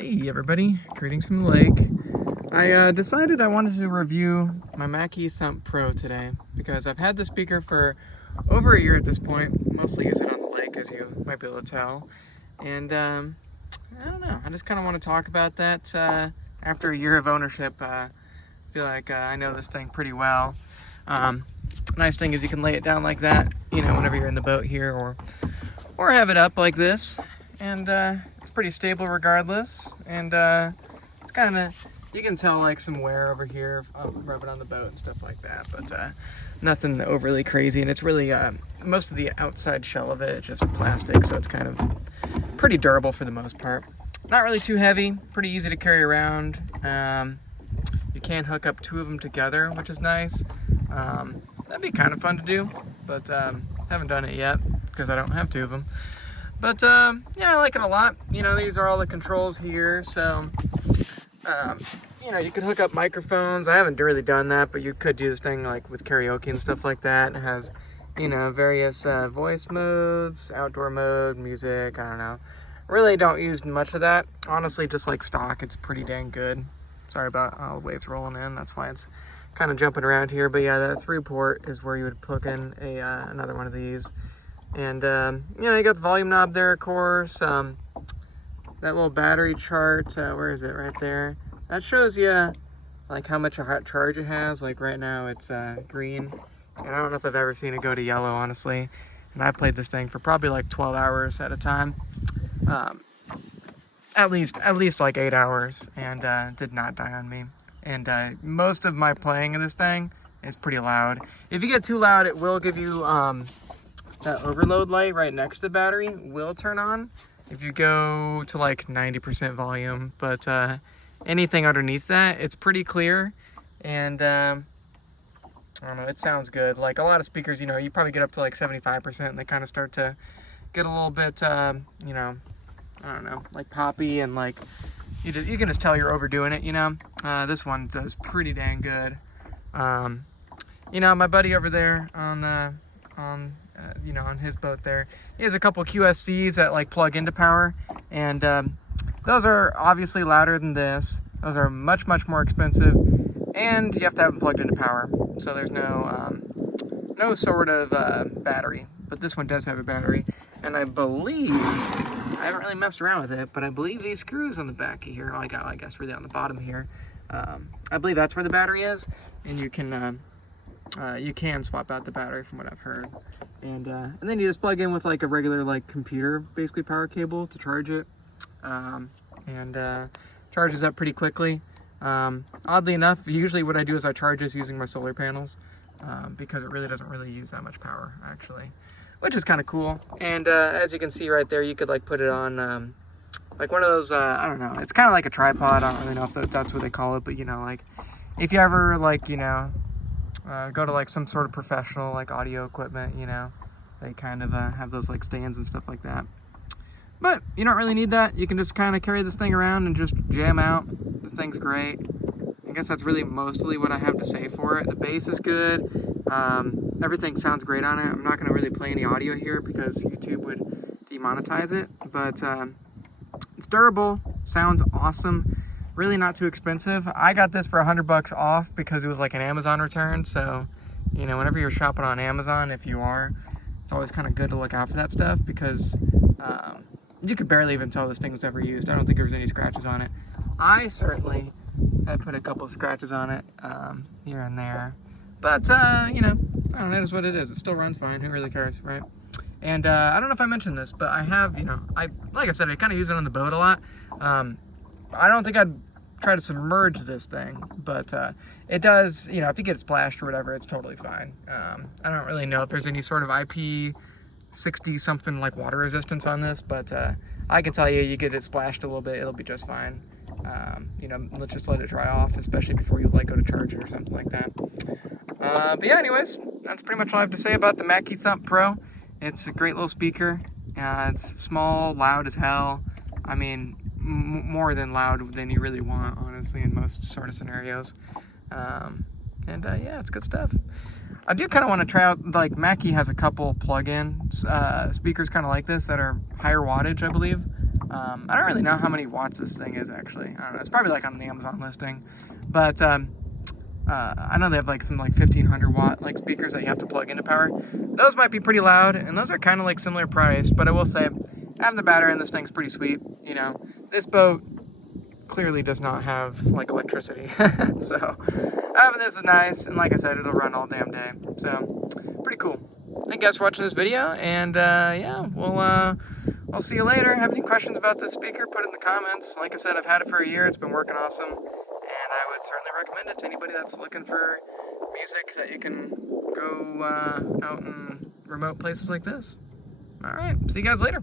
Hey everybody, greetings from the lake. I decided I wanted to review my Mackie Thump Pro today because I've had the speaker for over a year at this point, mostly use it on the lake as you might be able to tell. And I don't know, I just kind of want to talk about that after a year of ownership. I feel like I know this thing pretty well. Nice thing is you can lay it down like that, you know, whenever you're in the boat here, or have it up like this. And it's pretty stable regardless, and it's kind of, you can tell like some wear over here rubbing on the boat and stuff like that, but nothing overly crazy. And it's really most of the outside shell of it is just plastic, so it's kind of pretty durable for the most part. Not really too heavy, pretty easy to carry around. You can hook up two of them together, which is nice. That'd be kind of fun to do, but haven't done it yet because I don't have two of them. But yeah, I like it a lot. You know, these are all the controls here, so you know, you could hook up microphones. I haven't really done that, but you could do this thing like with karaoke and stuff like that. It has, you know, various voice modes, outdoor mode, music, I don't know. Really don't use much of that. Honestly, just like stock, it's pretty dang good. Sorry about all the waves rolling in, that's why it's kind of jumping around here. But yeah, that 3-port is where you would plug in another one of these. And you know, you got the volume knob there, of course. That little battery chart, where is it? Right there. That shows you like how much a hot charge it has. Like right now it's green, and I don't know if I've ever seen it go to yellow, honestly. And I played this thing for probably like 12 hours at a time, at least like 8 hours, and did not die on me. And most of my playing of this thing is pretty loud. If you get too loud, it will give you that overload light right next to the battery will turn on if you go to like 90% volume, but anything underneath that, it's pretty clear. And I don't know, it sounds good. Like a lot of speakers, you know, you probably get up to like 75% and they kind of start to get a little bit, you know, I don't know, like poppy, and like you can just tell you're overdoing it, you know. This one does pretty dang good. You know, my buddy over there on you know, on his boat there, he has a couple QSCs that like plug into power, and those are obviously louder than this. Those are much more expensive, and you have to have them plugged into power, so there's no sort of battery. But this one does have a battery, and I believe, I haven't really messed around with it, but I believe these screws on the back of here, I guess really on the bottom here, I believe that's where the battery is, and you can swap out the battery from what I've heard. And then you just plug in with like a regular like computer basically power cable to charge it, and charges up pretty quickly. Oddly enough, usually what I do is I charge this using my solar panels, because it really doesn't really use that much power actually, which is kind of cool. And as you can see right there, you could like put it on like one of those, I don't know, it's kind of like a tripod. I don't really know if that's what they call it, but you know, like if you ever like, you know, go to like some sort of professional like audio equipment, you know, they kind of have those like stands and stuff like that. But you don't really need that. You can just kind of carry this thing around and just jam out. The thing's great. I guess that's really mostly what I have to say for it. The bass is good. Everything sounds great on it. I'm not going to really play any audio here because YouTube would demonetize it, but it's durable, sounds awesome. Really not too expensive. I got this for $100 off because it was like an Amazon return. So, you know, whenever you're shopping on Amazon, if you are, it's always kind of good to look out for that stuff, because you could barely even tell this thing was ever used. I don't think there was any scratches on it. I certainly had put a couple of scratches on it here and there, but you know, I don't know, that is what it is. It still runs fine. Who really cares, right? And I don't know if I mentioned this, but I have, you know, like I said, I kind of use it on the boat a lot. I don't think I'd try to submerge this thing, but it does, you know, if you get splashed or whatever, it's totally fine. I don't really know if there's any sort of IP60 something like water resistance on this, but I can tell you, you get it splashed a little bit, it'll be just fine. You know, let's just let it dry off, especially before you like go to charge it or something like that. But yeah, anyways, that's pretty much all I have to say about the Mackie Thump Pro. It's a great little speaker. It's small, loud as hell. I mean, more than loud than you really want, honestly, in most sort of scenarios. And yeah, it's good stuff. I do kind of want to try out, like, Mackie has a couple plug-in speakers kind of like this that are higher wattage, I believe. I don't really know how many watts this thing is actually. I don't know. It's probably like on the Amazon listing, but I know they have like some like 1500 watt like speakers that you have to plug into power. Those might be pretty loud, and those are kind of like similar priced. But I will say, having the battery in this thing's pretty sweet. You know, this boat clearly does not have like electricity, so having this is nice. And like I said, it'll run all damn day. So pretty cool. Thank you guys for watching this video, and yeah, I'll see you later. Have any questions about this speaker, put it in the comments. Like I said, I've had it for a year. It's been working awesome, and I would certainly recommend it to anybody that's looking for music that you can go out in remote places like this. All right, see you guys later.